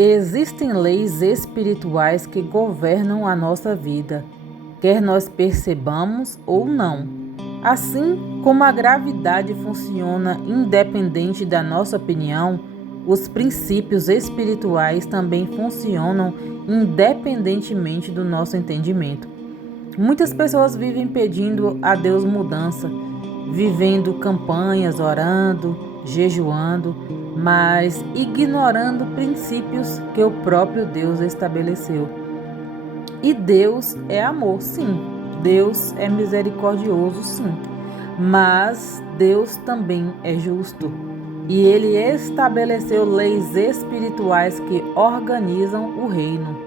Existem leis espirituais que governam a nossa vida, quer nós percebamos ou não. Assim como a gravidade funciona independente da nossa opinião, os princípios espirituais também funcionam independentemente do nosso entendimento. Muitas pessoas vivem pedindo a Deus mudança, vivendo campanhas, orando, jejuando, mas ignorando princípios que o próprio Deus estabeleceu. E Deus é amor, sim. Deus é misericordioso, sim. Mas Deus também é justo. E Ele estabeleceu leis espirituais que organizam o reino.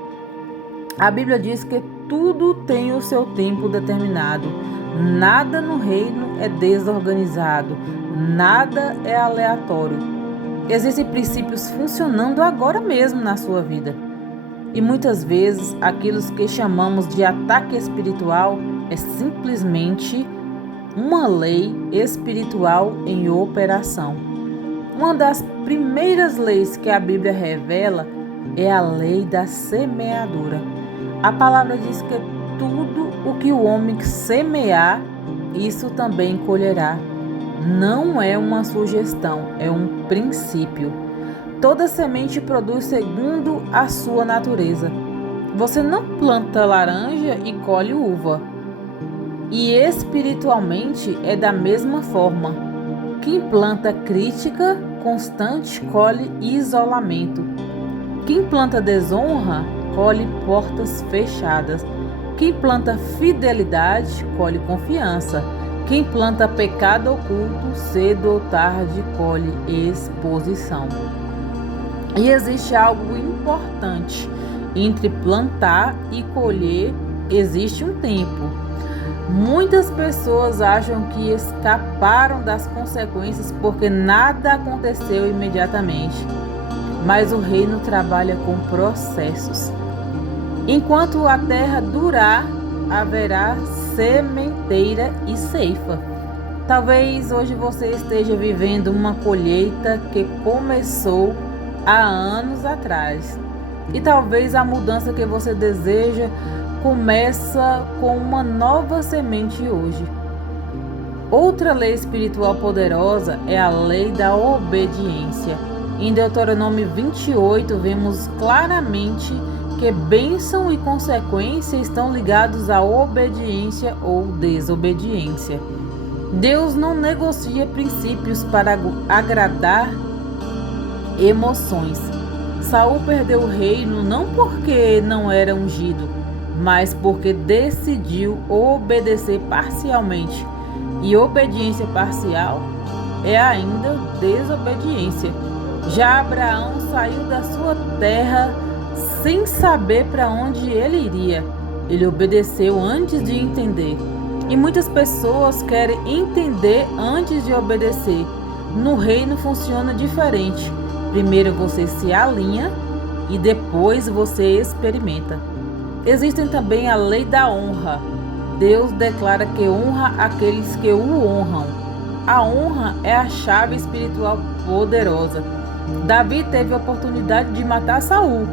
A Bíblia diz que tudo tem o seu tempo determinado. Nada no reino é desorganizado. Nada é aleatório. Existem princípios funcionando agora mesmo na sua vida. E muitas vezes aquilo que chamamos de ataque espiritual é simplesmente uma lei espiritual em operação. Uma das primeiras leis que a Bíblia revela é a lei da semeadura. A palavra diz que tudo o que o homem semear, isso também colherá. Não é uma sugestão, é um princípio. Toda semente produz segundo a sua natureza. Você não planta laranja e colhe uva. E espiritualmente é da mesma forma. Quem planta crítica constante colhe isolamento. Quem planta desonra colhe portas fechadas. Quem planta fidelidade colhe confiança. Quem planta pecado oculto, cedo ou tarde colhe exposição. E existe algo importante: entre plantar e colher existe um tempo. Muitas pessoas acham que escaparam das consequências porque nada aconteceu imediatamente. Mas o reino trabalha com processos. Enquanto a terra durar, haverá sementeira e ceifa. Talvez hoje você esteja vivendo uma colheita que começou há anos atrás. E talvez a mudança que você deseja começa com uma nova semente hoje. Outra lei espiritual poderosa é a lei da obediência. Em Deuteronômio 28, vemos claramente que bênção e consequência estão ligados à obediência ou desobediência. Deus não negocia princípios para agradar emoções. Saul perdeu o reino não porque não era ungido, mas porque decidiu obedecer parcialmente. E obediência parcial é ainda desobediência. Já Abraão saiu da sua terra sem saber para onde ele iria. Ele obedeceu antes de entender. E muitas pessoas querem entender antes de obedecer. No reino funciona diferente. Primeiro você se alinha e depois você experimenta. Existem também a lei da honra. Deus declara que honra aqueles que o honram. A honra é a chave espiritual poderosa. Davi teve a oportunidade de matar Saul,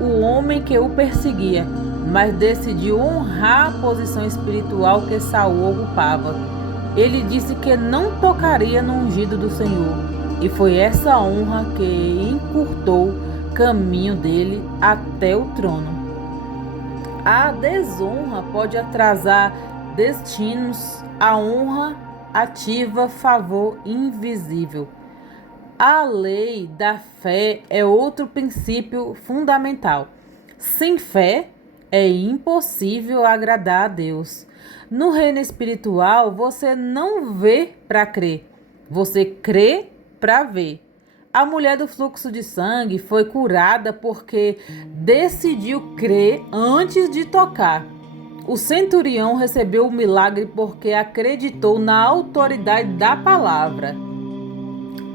o homem que o perseguia, mas decidiu honrar a posição espiritual que Saul ocupava. Ele disse que não tocaria no ungido do Senhor, e foi essa honra que encurtou o caminho dele até o trono. A desonra pode atrasar destinos, a honra ativa favor invisível. A lei da fé é outro princípio fundamental. Sem fé, é impossível agradar a Deus. No reino espiritual, você não vê para crer, você crê para ver. A mulher do fluxo de sangue foi curada porque decidiu crer antes de tocar. O centurião recebeu o milagre porque acreditou na autoridade da palavra.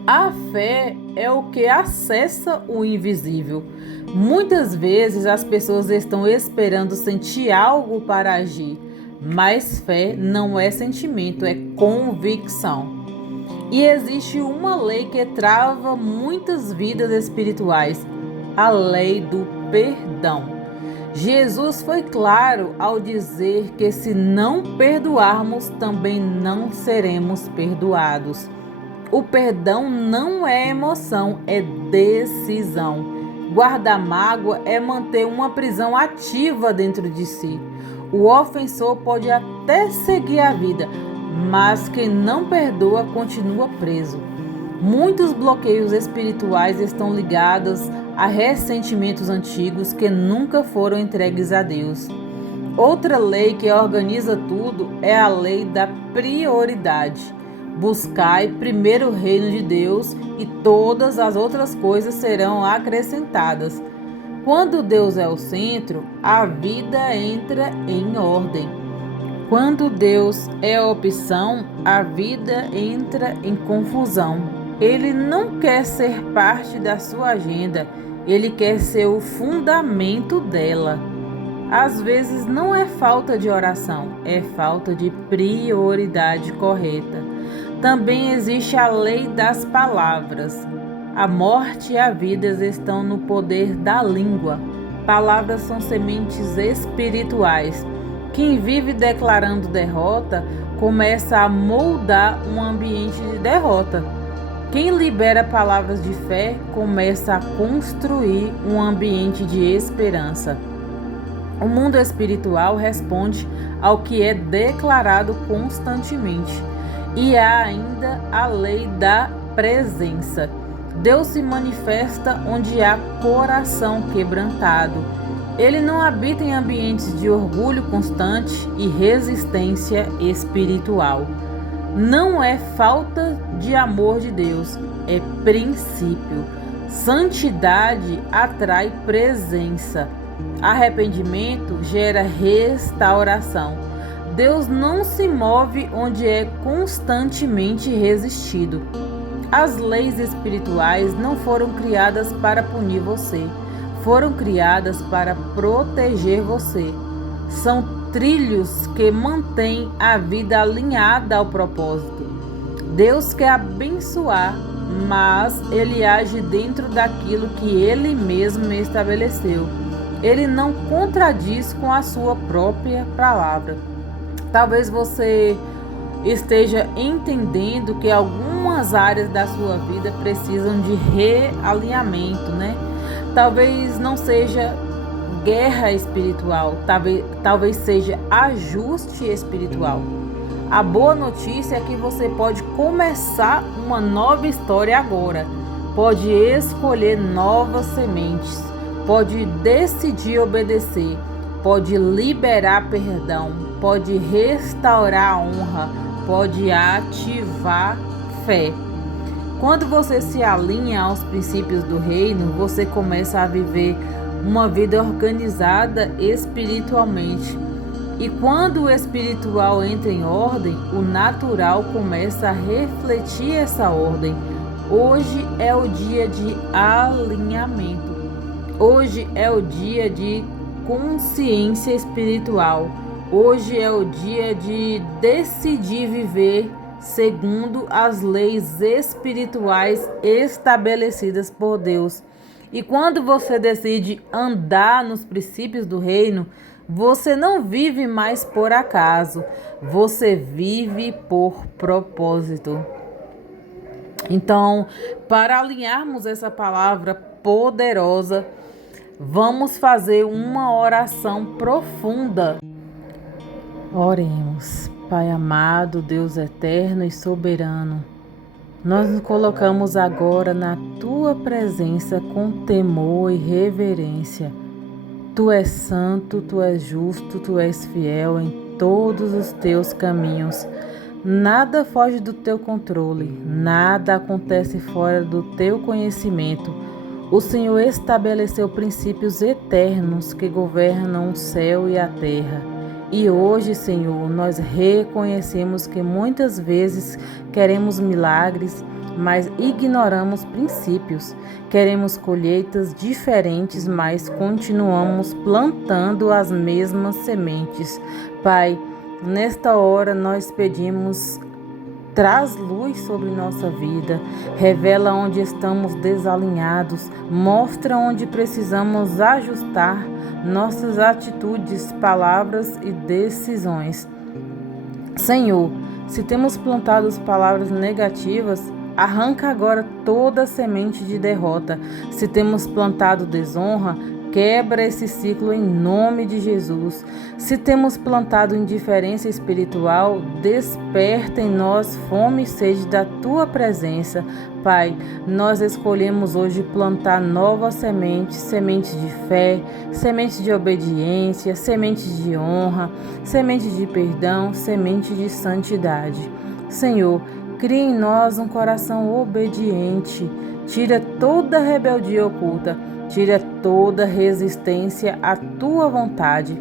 A fé é o que acessa o invisível. Muitas vezes as pessoas estão esperando sentir algo para agir, mas fé não é sentimento, é convicção. E existe uma lei que trava muitas vidas espirituais: a lei do perdão. Jesus foi claro ao dizer que se não perdoarmos, também não seremos perdoados. O perdão não é emoção, é decisão. Guardar mágoa é manter uma prisão ativa dentro de si. O ofensor pode até seguir a vida, mas quem não perdoa continua preso. Muitos bloqueios espirituais estão ligados a ressentimentos antigos que nunca foram entregues a Deus. Outra lei que organiza tudo é a lei da prioridade. Buscai primeiro o reino de Deus e todas as outras coisas serão acrescentadas. Quando Deus é o centro, a vida entra em ordem. Quando Deus é a opção, a vida entra em confusão. Ele não quer ser parte da sua agenda, ele quer ser o fundamento dela. Às vezes não é falta de oração, é falta de prioridade correta. Também existe a lei das palavras. A morte e a vida estão no poder da língua. Palavras são sementes espirituais. Quem vive declarando derrota começa a moldar um ambiente de derrota. Quem libera palavras de fé começa a construir um ambiente de esperança. O mundo espiritual responde ao que é declarado constantemente. E há ainda a lei da presença. Deus se manifesta onde há coração quebrantado. Ele não habita em ambientes de orgulho constante e resistência espiritual. Não é falta de amor de Deus, é princípio. Santidade atrai presença. Arrependimento gera restauração. Deus não se move onde é constantemente resistido. As leis espirituais não foram criadas para punir você, foram criadas para proteger você. São trilhos que mantêm a vida alinhada ao propósito. Deus quer abençoar, mas Ele age dentro daquilo que Ele mesmo estabeleceu. Ele não contradiz com a sua própria palavra. Talvez você esteja entendendo que algumas áreas da sua vida precisam de realinhamento, né? Talvez não seja guerra espiritual, talvez seja ajuste espiritual. A boa notícia é que você pode começar uma nova história agora. Pode escolher novas sementes, pode decidir obedecer, pode liberar perdão, pode restaurar a honra, pode ativar fé. Quando você se alinha aos princípios do reino, você começa a viver uma vida organizada espiritualmente. E quando o espiritual entra em ordem, o natural começa a refletir essa ordem. Hoje é o dia de alinhamento. Hoje é o dia de consciência espiritual. Hoje é o dia de decidir viver segundo as leis espirituais estabelecidas por Deus. E quando você decide andar nos princípios do reino, você não vive mais por acaso, você vive por propósito. Então, para alinharmos essa palavra poderosa, vamos fazer uma oração profunda. Oremos. Pai amado, Deus eterno e soberano, nós nos colocamos agora na Tua presença com temor e reverência. Tu és santo, Tu és justo, Tu és fiel em todos os Teus caminhos. Nada foge do Teu controle, nada acontece fora do Teu conhecimento. O Senhor estabeleceu princípios eternos que governam o céu e a terra. E hoje, Senhor, nós reconhecemos que muitas vezes queremos milagres, mas ignoramos princípios. Queremos colheitas diferentes, mas continuamos plantando as mesmas sementes. Pai, nesta hora nós pedimos Traz luz sobre nossa vida, revela onde estamos desalinhados, mostra onde precisamos ajustar nossas atitudes, palavras e decisões. Senhor, se temos plantado palavras negativas, arranca agora toda semente de derrota. Se temos plantado desonra, quebra esse ciclo em nome de Jesus. Se temos plantado indiferença espiritual, desperta em nós fome e sede da Tua presença. Pai, nós escolhemos hoje plantar novas sementes, sementes de fé, sementes de obediência, sementes de honra, sementes de perdão, sementes de santidade. Senhor, cria em nós um coração obediente, tira toda rebeldia oculta, tira toda resistência à Tua vontade.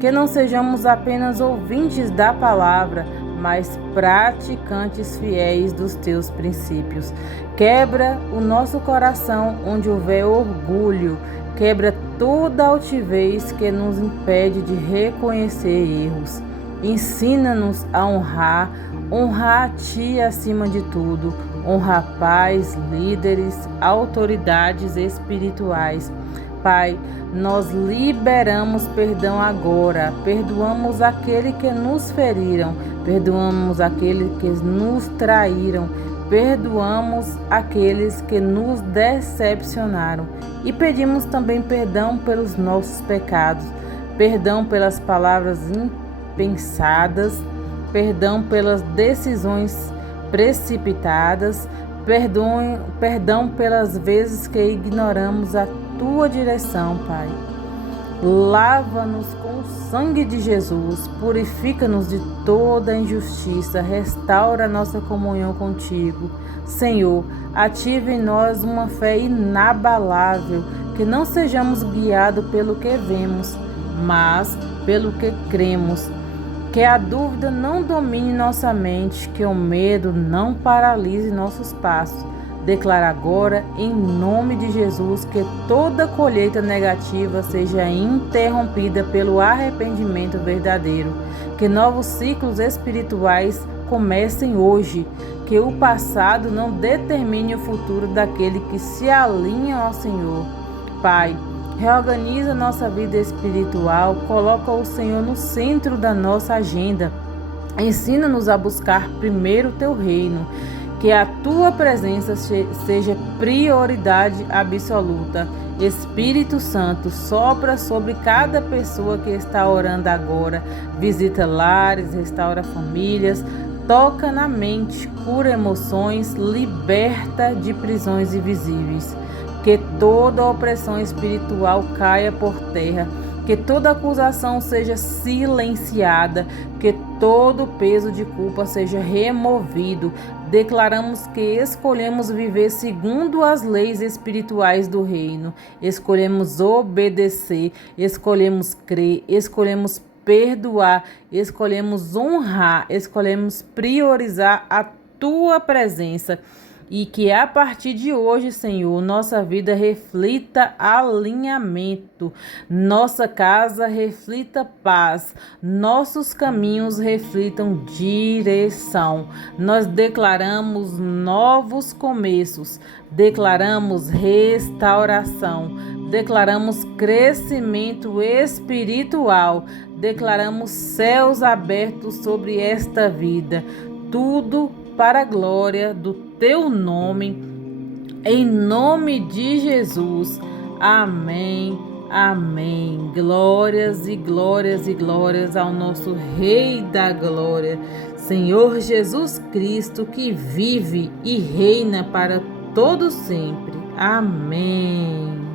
Que não sejamos apenas ouvintes da palavra, mas praticantes fiéis dos Teus princípios. Quebra o nosso coração onde houver orgulho, quebra toda altivez que nos impede de reconhecer erros. Ensina-nos a honrar a Ti acima de tudo, honrar pais, líderes, autoridades espirituais. Pai, nós liberamos perdão agora, perdoamos aquele que nos feriram, perdoamos aquele que nos traíram, perdoamos aqueles que nos decepcionaram e pedimos também perdão pelos nossos pecados, perdão pelas palavras impensadas, perdão pelas decisões precipitadas, perdão pelas vezes que ignoramos a Tua direção, Pai. Lava-nos com o sangue de Jesus, purifica-nos de toda injustiça, restaura nossa comunhão contigo. Senhor, ative em nós uma fé inabalável, que não sejamos guiados pelo que vemos, mas pelo que cremos. Que a dúvida não domine nossa mente, que o medo não paralise nossos passos. Declaro agora, em nome de Jesus, que toda colheita negativa seja interrompida pelo arrependimento verdadeiro. Que novos ciclos espirituais comecem hoje. Que o passado não determine o futuro daquele que se alinha ao Senhor. Pai, reorganiza nossa vida espiritual, coloca o Senhor no centro da nossa agenda. Ensina-nos a buscar primeiro o Teu reino, que a Tua presença seja prioridade absoluta. Espírito Santo, sopra sobre cada pessoa que está orando agora, visita lares, restaura famílias, toca na mente, cura emoções, liberta de prisões invisíveis. Que toda opressão espiritual caia por terra, que toda acusação seja silenciada, que todo peso de culpa seja removido. Declaramos que escolhemos viver segundo as leis espirituais do reino, escolhemos obedecer, escolhemos crer, escolhemos perdoar, escolhemos honrar, escolhemos priorizar a Tua presença. E que a partir de hoje, Senhor, nossa vida reflita alinhamento, nossa casa reflita paz, nossos caminhos reflitam direção. Nós declaramos novos começos, declaramos restauração, declaramos crescimento espiritual, declaramos céus abertos sobre esta vida. Tudo para a glória do Teu nome, em nome de Jesus. Amém, amém. Glórias e glórias e glórias ao nosso Rei da Glória, Senhor Jesus Cristo, que vive e reina para todo sempre. Amém.